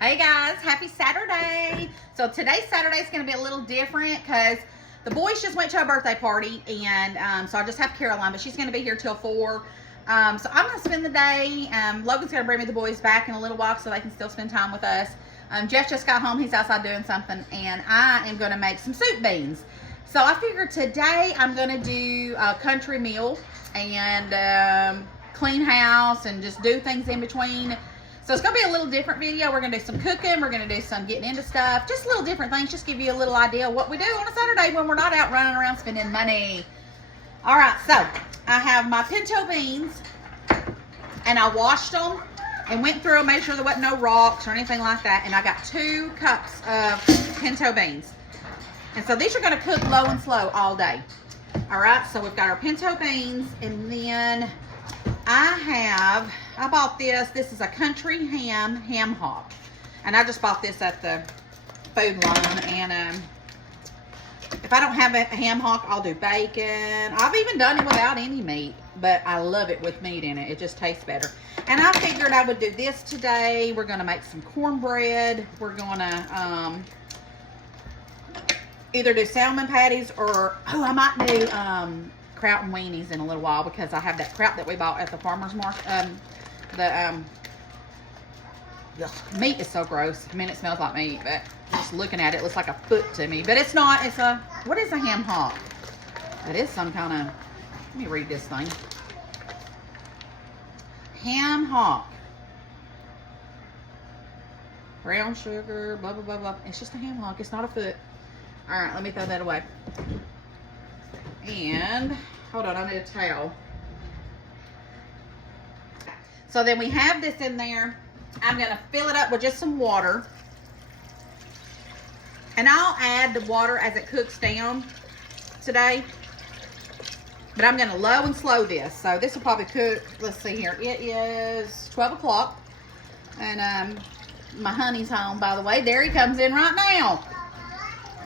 Hey guys, happy Saturday. So today's Saturday is going to be a little different because the boys just went to a birthday party, and so I just have Caroline, but she's going to be here till 4. So I'm going to spend the day. Logan's going to bring me the boys back in a little while so they can still spend time with us. Jeff just got home. He's outside doing something, and I am going to make some soup beans. So I figured today I'm going to do a country meal and clean house and just do things in between. So it's going to be a little different video. We're going to do some cooking. We're going to do some getting into stuff. Just little different things. Just give you a little idea of what we do on a Saturday when we're not out running around spending money. All right, so I have my pinto beans, and I washed them and went through them, made sure there wasn't no rocks or anything like that. And I got 2 cups of pinto beans. And so these are going to cook low and slow all day. All right, so we've got our pinto beans, and then I bought this. This is a country ham hock. And I just bought this at the food loan. And if I don't have a ham hock, I'll do bacon. I've even done it without any meat, but I love it with meat in it. It just tastes better. And I figured I would do this today. We're going to make some cornbread. We're going to either do salmon patties or, I might do kraut and weenies in a little while, because I have that kraut that we bought at the farmer's market. The meat is so gross. I mean, it smells like meat, but just looking at it, it looks like a foot to me. But it's not. It's a, what is a ham hock? It is some kind of, let me read this thing. Ham hock. Brown sugar, blah, blah, blah, blah. It's just a ham hock. It's not a foot. All right, let me throw that away. And hold on, I need a towel. So then we have this in there. I'm going to fill it up with just some water. And I'll add the water as it cooks down today. But I'm going to low and slow this. So this will probably cook, let's see here. It is 12 o'clock. And my honey's home, by the way. There he comes in right now.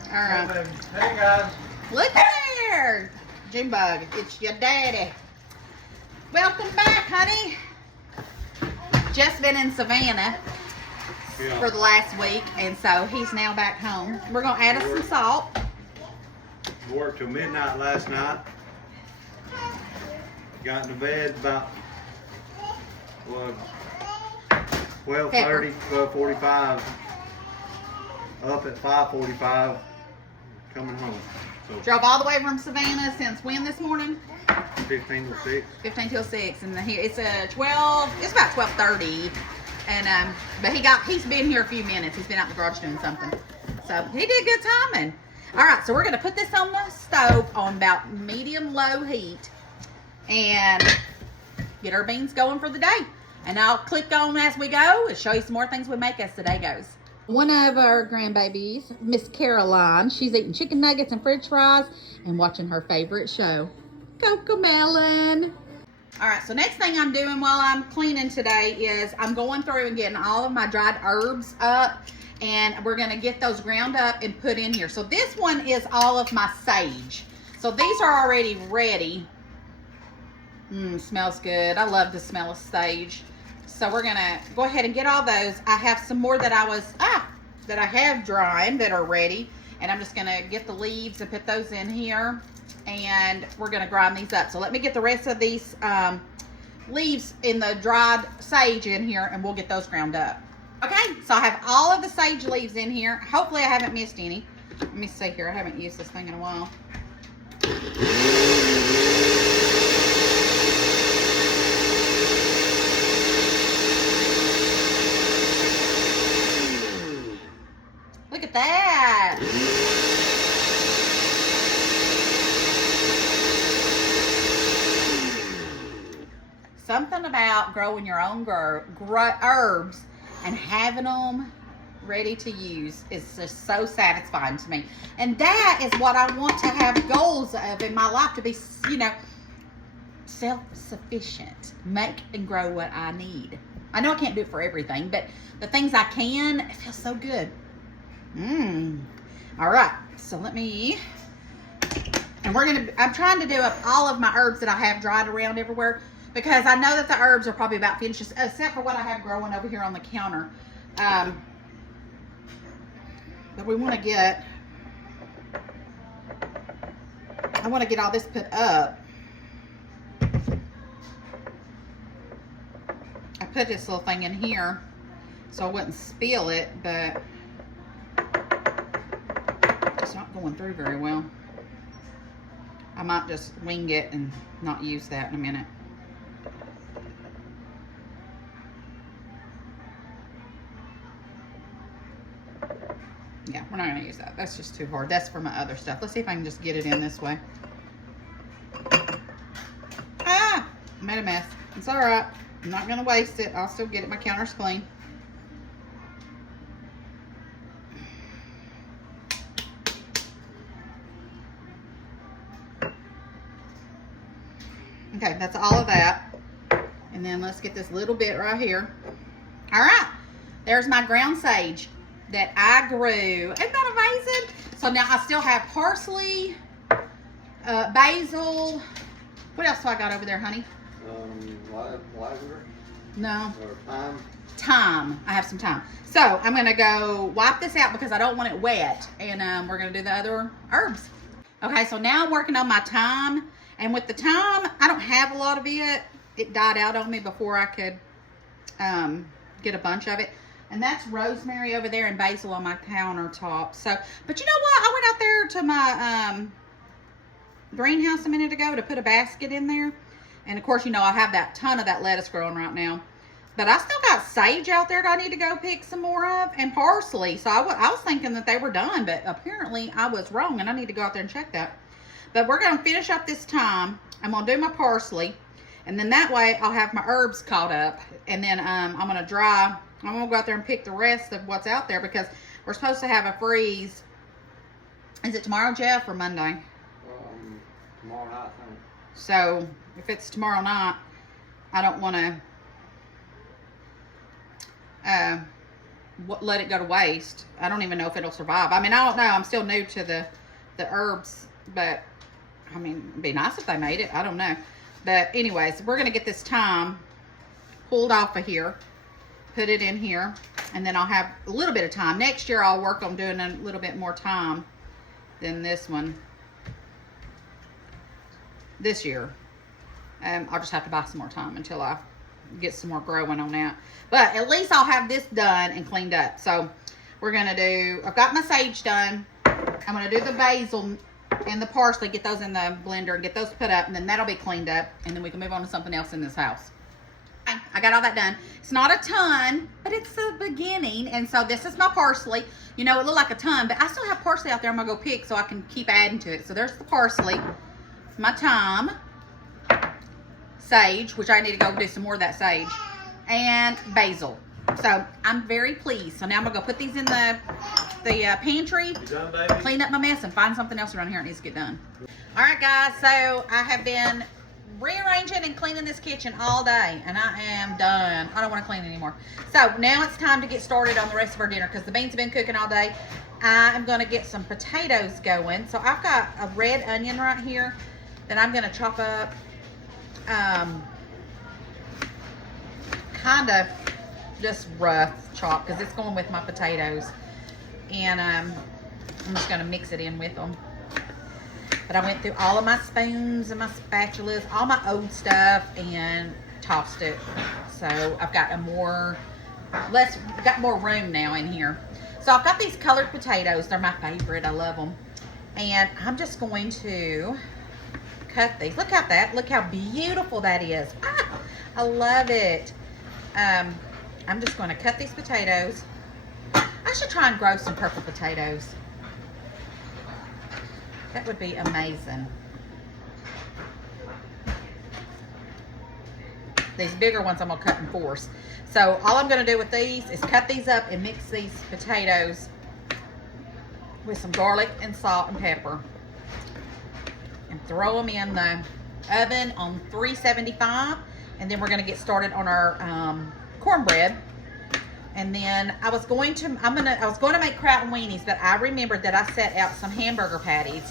All right. Hey guys. Look there, Junebug. It's your daddy. Welcome back, honey. Just been in Savannah for the last week, and so he's now back home. We're gonna add us some salt. Worked till midnight last night. Got in bed about 12:30, 12:45. Up at 5:45. Coming home. So Drove all the way from Savannah since when this morning? 15 till 6. 15 till 6, and here it's a 12. It's about 12:30, and but he's been here a few minutes. He's been out in the garage doing something, so he did good timing. All right, so we're gonna put this on the stove on about medium-low heat, and get our beans going for the day. And I'll click on as we go and show you some more things we make as the day goes. One of our grandbabies, Miss Caroline, she's eating chicken nuggets and french fries and watching her favorite show, Cocomelon. All right, so next thing I'm doing while I'm cleaning today is I'm going through and getting all of my dried herbs up, and we're gonna get those ground up and put in here. So this one is all of my sage. So these are already ready. Smells good. I love the smell of sage. So we're gonna go ahead and get all those. I have some more that that I have drying that are ready, and I'm just gonna get the leaves and put those in here, and we're gonna grind these up. So let me get the rest of these leaves in the dried sage in here, and we'll get those ground up. Okay, so I have all of the sage leaves in here. Hopefully I haven't missed any. Let me see here. I haven't used this thing in a while. Look at that. Something about growing your own herbs and having them ready to use is just so satisfying to me. And that is what I want to have goals of in my life, to be, self-sufficient. Make and grow what I need. I know I can't do it for everything, but the things I can, it feels so good. All right, so let me, and I'm trying to do up all of my herbs that I have dried around everywhere, because I know that the herbs are probably about finished, except for what I have growing over here on the counter. But we want to get, I want to get all this put up. I put this little thing in here so I wouldn't spill it, but it's not going through very well. I might just wing it and not use that in a minute. Yeah, we're not going to use that. That's just too hard. That's for my other stuff. Let's see if I can just get it in this way. Ah! I made a mess. It's all right. I'm not going to waste it. I'll still get it. My counter's clean. Okay, that's all of that. And then let's get this little bit right here. All right. There's my ground sage that I grew. Isn't that amazing? So now I still have parsley, basil. What else do I got over there, honey? Lavender No. or thyme. Thyme. I have some thyme. So I'm going to go wipe this out because I don't want it wet. And we're going to do the other herbs. Okay, so now I'm working on my thyme. And with the thyme, I don't have a lot of it. It died out on me before I could get a bunch of it. And that's rosemary over there and basil on my countertop. So, but you know what? I went out there to my greenhouse a minute ago to put a basket in there. And of course, you know, I have that ton of that lettuce growing right now. But I still got sage out there that I need to go pick some more of, and parsley. So I was thinking that they were done, but apparently I was wrong, and I need to go out there and check that. But we're going to finish up this thyme. I'm going to do my parsley, and then that way I'll have my herbs caught up. And then I'm going to dry. I'm going to go out there and pick the rest of what's out there because we're supposed to have a freeze. Is it tomorrow, Jeff, or Monday? Tomorrow night, I think. So if it's tomorrow night, I don't want to let it go to waste. I don't even know if it'll survive. I mean, I don't know. I'm still new to the herbs, but I mean, it'd be nice if they made it. I don't know. But anyways, we're going to get this thyme pulled off of here, put it in here, and then I'll have a little bit of time. Next year, I'll work on doing a little bit more thyme than this one. This year. I'll just have to buy some more thyme until I get some more growing on that. But at least I'll have this done and cleaned up. So we're going to do, I've got my sage done. I'm going to do the basil and the parsley, get those in the blender and get those put up, and then that'll be cleaned up, and then we can move on to something else in this house. I got all that done. It's not a ton, but it's the beginning. And so this is my parsley. You know, it looked like a ton, but I still have parsley out there I'm going to go pick so I can keep adding to it. So there's the parsley, my thyme, sage, which I need to go do some more of that sage, and basil. So I'm very pleased. So now I'm going to go put these in the pantry, You done, baby? clean up my mess, and find something else around here that needs to get done. All right, guys. So I have been rearranging and cleaning this kitchen all day, and I am done. I don't want to clean anymore. So now it's time to get started on the rest of our dinner because the beans have been cooking all day. I am going to get some potatoes going. So I've got a red onion right here that I'm going to chop up kind of just rough chop because it's going with my potatoes, and I'm just going to mix it in with them. But I went through all of my spoons and my spatulas, all my old stuff, and tossed it. So I've got more room now in here. So I've got these colored potatoes. They're my favorite. I love them. And I'm just going to cut these. Look at that. Look how beautiful that is. Ah, I love it. I'm just going to cut these potatoes. I should try and grow some purple potatoes. That would be amazing. These bigger ones I'm going to cut in fours. So all I'm going to do with these is cut these up and mix these potatoes with some garlic and salt and pepper. And throw them in the oven on 375. And then we're going to get started on our cornbread. And then I was going to make kraut and weenies, but I remembered that I set out some hamburger patties.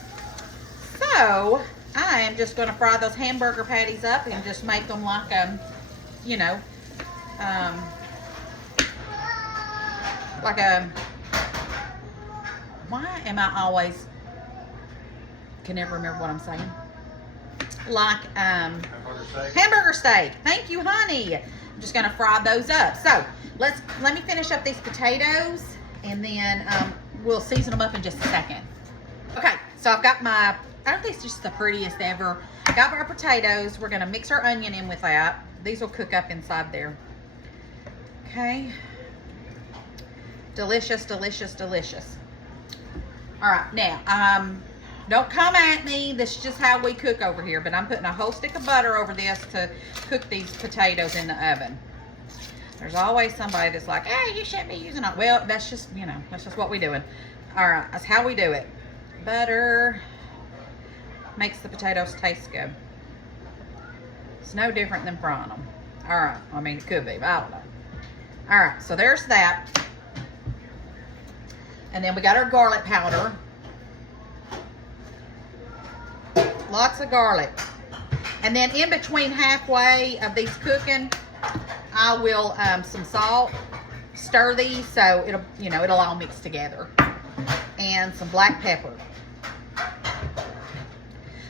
So I am just going to fry those hamburger patties up and just make them like why am I always, can never remember what I'm saying. Like Hamburger steak. hamburger steak. Thank you, honey. I'm just gonna fry those up. So let me finish up these potatoes, and then we'll season them up in just a second. Okay, so I've got my, I don't think it's just the prettiest ever. Got our potatoes. We're gonna mix our onion in with that. These will cook up inside there. Okay. Delicious, delicious, delicious. All right, now, don't come at me. This is just how we cook over here, but I'm putting a whole stick of butter over this to cook these potatoes in the oven. There's always somebody that's like, hey, you shouldn't be using it. Well, that's just, you know, that's just what we're doing. All right, that's how we do it. Butter makes the potatoes taste good. It's no different than frying them. All right, I mean, it could be, but I don't know. All right, so there's that. And then we got our garlic powder. Lots of garlic. And then in between halfway of these cooking, I will some salt, stir these so it'll all mix together. And some black pepper.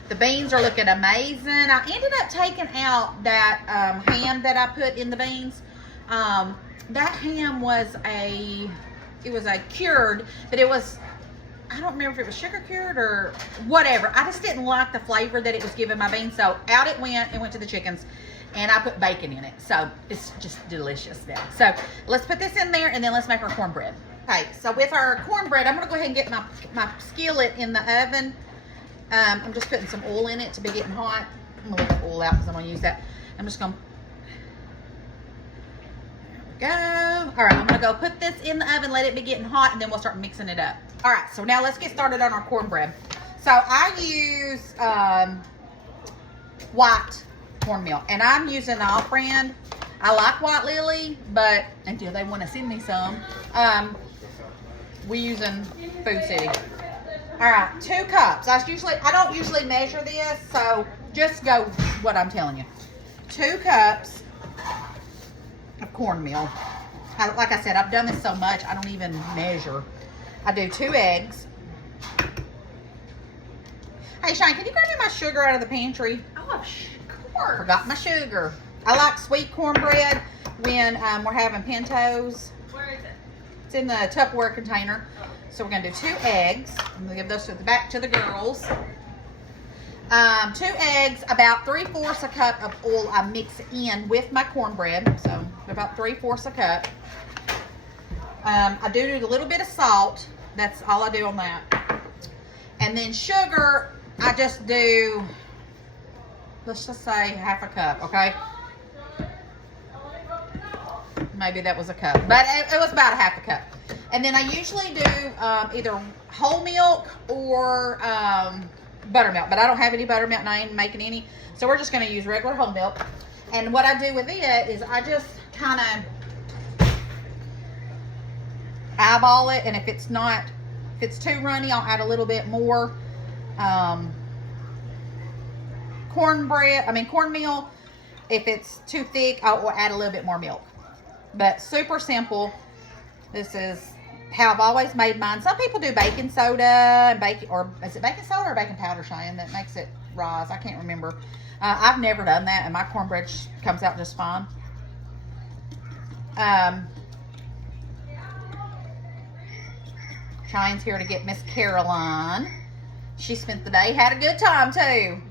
The beans are looking amazing. I ended up taking out that ham that I put in the beans. That ham was a cured, but it was, I don't remember if it was sugar cured or whatever. I just didn't like the flavor that it was giving my beans. So out it went to the chickens, and I put bacon in it. So it's just delicious now. So let's put this in there, and then let's make our cornbread. Okay, so with our cornbread, I'm gonna go ahead and get my skillet in the oven. I'm just putting some oil in it to be getting hot. I'm gonna leave the oil out because I'm gonna use that. I'm just gonna, there we go. All right, I'm gonna go put this in the oven, let it be getting hot, and then we'll start mixing it up. All right, so now let's get started on our cornbread. So I use white cornmeal, and I'm using the off-brand. I like White Lily, but until they want to send me some, we're using Food City. All right, 2 cups. I don't usually measure this, so just go what I'm telling you. 2 cups of cornmeal. Like I said, I've done this so much, I don't even measure. I do 2 eggs. Hey, Shane, can you grab me my sugar out of the pantry? Oh, of course. Forgot my sugar. I like sweet cornbread when we're having pintos. Where is it? It's in the Tupperware container. So we're gonna do 2 eggs. I'm gonna give those back to the girls. 2 eggs, about 3/4 a cup of oil I mix in with my cornbread. So about 3/4 a cup. I do a little bit of salt. That's all I do on that. And then sugar, I just do, let's just say 1/2 cup, okay? Maybe that was a cup, but it was about 1/2 cup. And then I usually do either whole milk or buttermilk, but I don't have any buttermilk and I ain't making any. So we're just gonna use regular whole milk. And what I do with it is I just kind of eyeball it, and if it's too runny, I'll add a little bit more cornmeal. If it's too thick, I'll add a little bit more milk. But super simple. This is how I've always made mine. Some people do baking soda and or is it baking soda or baking powder, Cheyenne, that makes it rise? I can't remember. I've never done that, and my cornbread comes out just fine. Cheyenne's here to get Miss Caroline. She spent the day, had a good time too.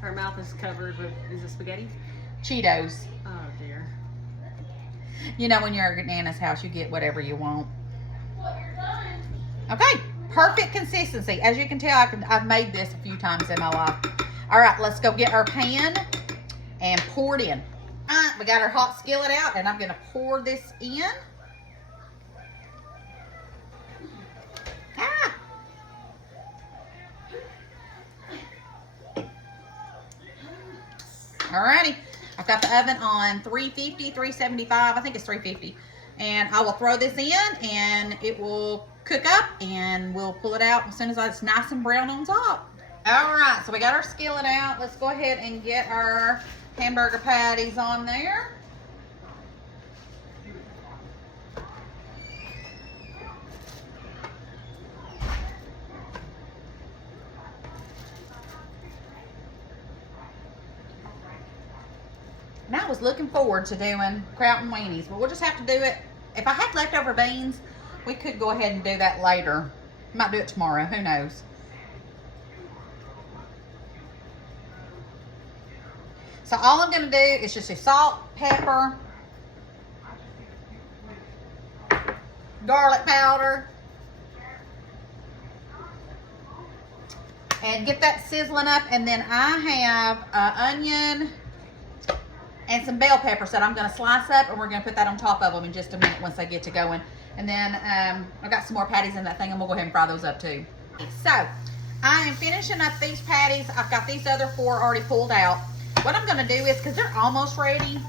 Her mouth is covered with, is it spaghetti? Cheetos. Oh dear. You know, when you're at Nana's house, you get whatever you want. Okay, perfect consistency. As you can tell, I've made this a few times in my life. All right, let's go get our pan and pour it in. All right, we got our hot skillet out, and I'm gonna pour this in. Alrighty, I've got the oven on 350, 375, I think it's 350. And I will throw this in and it will cook up and we'll pull it out as soon as it's nice and brown on top. Alright, so we got our skillet out. Let's go ahead and get our hamburger patties on there. I was looking forward to doing kraut and weenies, but we'll just have to do it. If I have leftover beans, we could go ahead and do that later. Might do it tomorrow, who knows. So all I'm gonna do is just do salt, pepper, garlic powder, and get that sizzling up. And then I have onion and some bell peppers that I'm gonna slice up, and we're gonna put that on top of them in just a minute once they get to going. And then I got some more patties in that thing, and we'll go ahead and fry those up too. So I am finishing up these patties. I've got these other 4 already pulled out. What I'm gonna do is, because they're almost ready,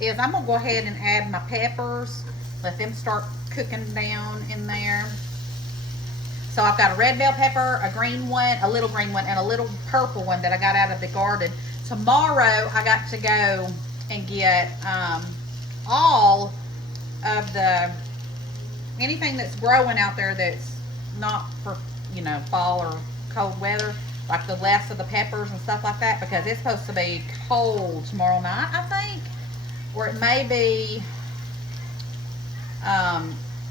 is I'm gonna go ahead and add my peppers, let them start cooking down in there. So I've got a red bell pepper, a green one, a little green one, and a little purple one that I got out of the garden. Tomorrow I got to go and get all of anything that's growing out there that's not for, you know, fall or cold weather, like the last of the peppers and stuff like that, because it's supposed to be cold tomorrow night, I think, or it may be, I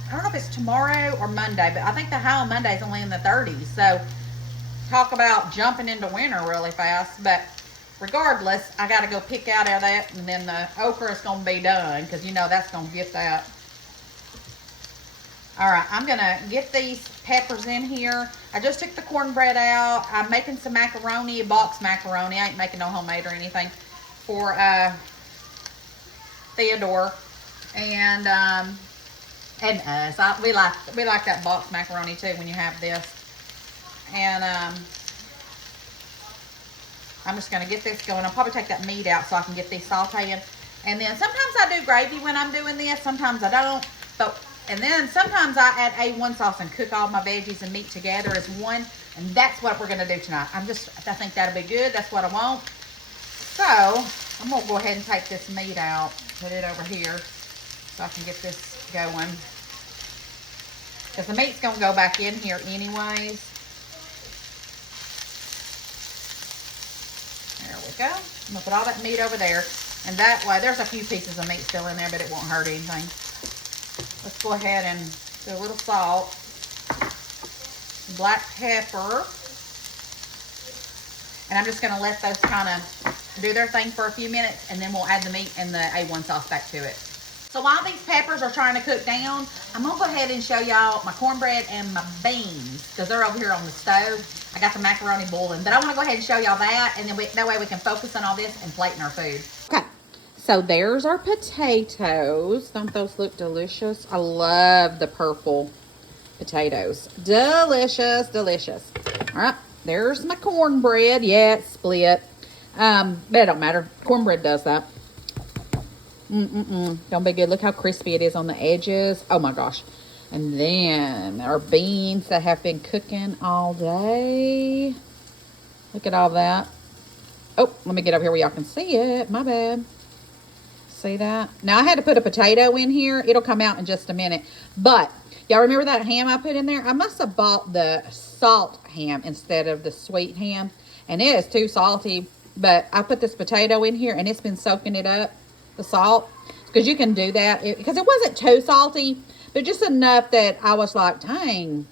don't know if it's tomorrow or Monday, but I think the high on Monday is only in the 30s. So talk about jumping into winter really fast. But regardless, I got to go pick out of that, and then the okra is going to be done, because you know that's going to get that. All right, I'm going to get these peppers in here. I just took the cornbread out. I'm making some macaroni, box macaroni. I ain't making no homemade or anything, for Theodore and us. We like that box macaroni too when you have this. And I'm just going to get this going. I'll probably take that meat out so I can get these sauteing. And then sometimes I do gravy when I'm doing this. Sometimes I don't. And then sometimes I add A1 sauce and cook all my veggies and meat together as one. And that's what we're going to do tonight. I think that'll be good. That's what I want. So I'm going to go ahead and take this meat out. Put it over here so I can get this going. Because the meat's going to go back in here anyways. There we go. I'm going to put all that meat over there. And that way, there's a few pieces of meat still in there, but it won't hurt anything. Let's go ahead and do a little salt. Black pepper. And I'm just going to let those kind of do their thing for a few minutes, and then we'll add the meat and the A1 sauce back to it. So while these peppers are trying to cook down, I'm going to go ahead and show y'all my cornbread and my beans, because they're over here on the stove. I got the macaroni boiling, but I want to go ahead and show y'all that, and then that way we can focus on all this and plating our food. Okay, so there's our potatoes. Don't those look delicious? I love the purple potatoes. Delicious, delicious. All right, there's my cornbread. Yeah, it's split. But it don't matter. Cornbread does that. Don't be good. Look how crispy it is on the edges. Oh my gosh. And then our beans that have been cooking all day. Look at all that. Oh, let me get over here where y'all can see it. My bad. See that? Now I had to put a potato in here. It'll come out in just a minute. But y'all remember that ham I put in there? I must have bought the salt ham instead of the sweet ham. And it is too salty. But I put this potato in here and it's been soaking it up. The salt, because you can do that, because it wasn't too salty, but just enough that I was like, dang,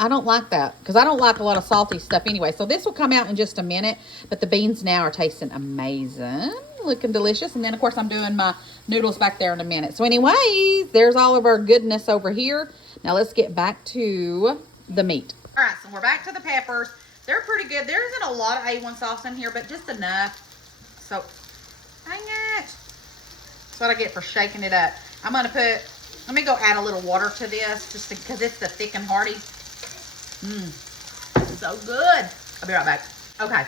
I don't like that, because I don't like a lot of salty stuff anyway. So this will come out in just a minute, but the beans now are tasting amazing, looking delicious. And then of course I'm doing my noodles back there in a minute. So anyways, there's all of our goodness over here. Now let's get back to the meat. All right, so we're back to the peppers. They're pretty good. There isn't a lot of A1 sauce in here, but just enough. So dang it. That's what I get for shaking it up. I'm going to let me go add a little water to this, just because it's the thick and hearty. So good. I'll be right back. Okay.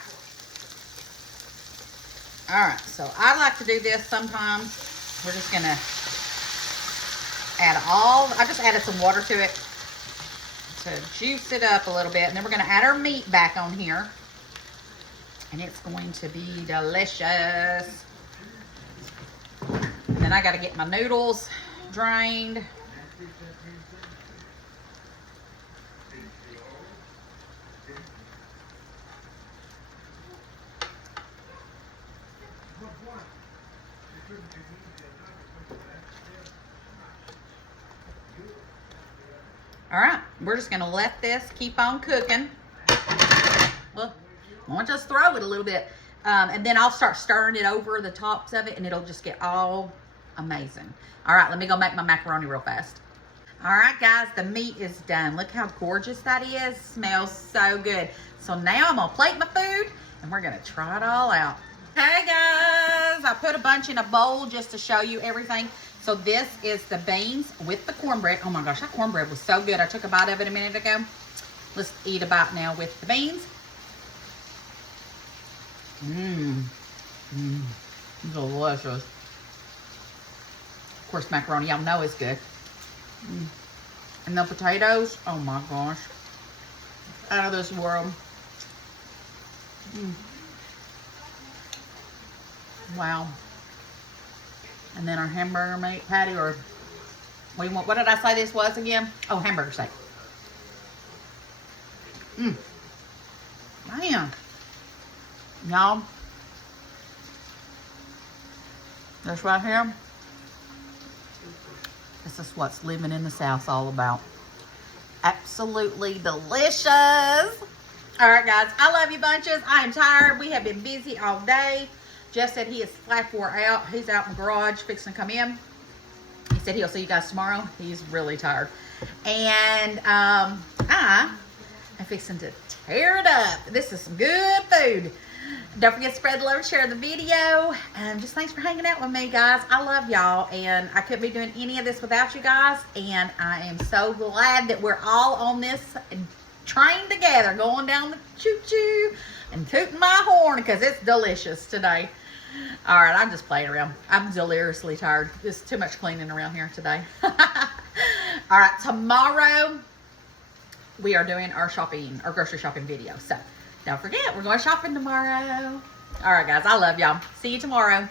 All right, so I like to do this sometimes. We're just going to add I just added some water to it to juice it up a little bit. And then we're going to add our meat back on here. And it's going to be delicious. And then I got to get my noodles drained. All right, we're just gonna let this keep on cooking. Well, I want to just throw it a little bit. And then I'll start stirring it over the tops of it and it'll just get all amazing. All right, let me go make my macaroni real fast. All right, guys, the meat is done. Look how gorgeous that is. Smells so good. So now I'm gonna plate my food and we're gonna try it all out. Hey guys, I put a bunch in a bowl just to show you everything. So this is the beans with the cornbread. Oh my gosh, that cornbread was so good. I took a bite of it a minute ago. Let's eat a bite now with the beans. Delicious. Of course, macaroni, y'all know is good. And the potatoes, oh my gosh. Out of this world. Wow. And then our hamburger meat patty, or what did I say this was again? Oh, hamburger steak. Man. Y'all, this right here, this is what's living in the South all about. Absolutely delicious. All right, guys, I love you bunches. I am tired. We have been busy all day. Jeff said he is flat wore out. He's out in the garage fixing to come in. He said he'll see you guys tomorrow. He's really tired. And I am fixing to tear it up. This is some good food. Don't forget to spread the love and share the video. Just thanks for hanging out with me, guys. I love y'all, and I couldn't be doing any of this without you guys. And I am so glad that we're all on this train together, going down the choo-choo and tooting my horn because it's delicious today. All right, I'm just playing around. I'm deliriously tired. There's too much cleaning around here today. All right, tomorrow we are doing our grocery shopping video. So don't forget, we're going shopping tomorrow. All right, guys, I love y'all. See you tomorrow.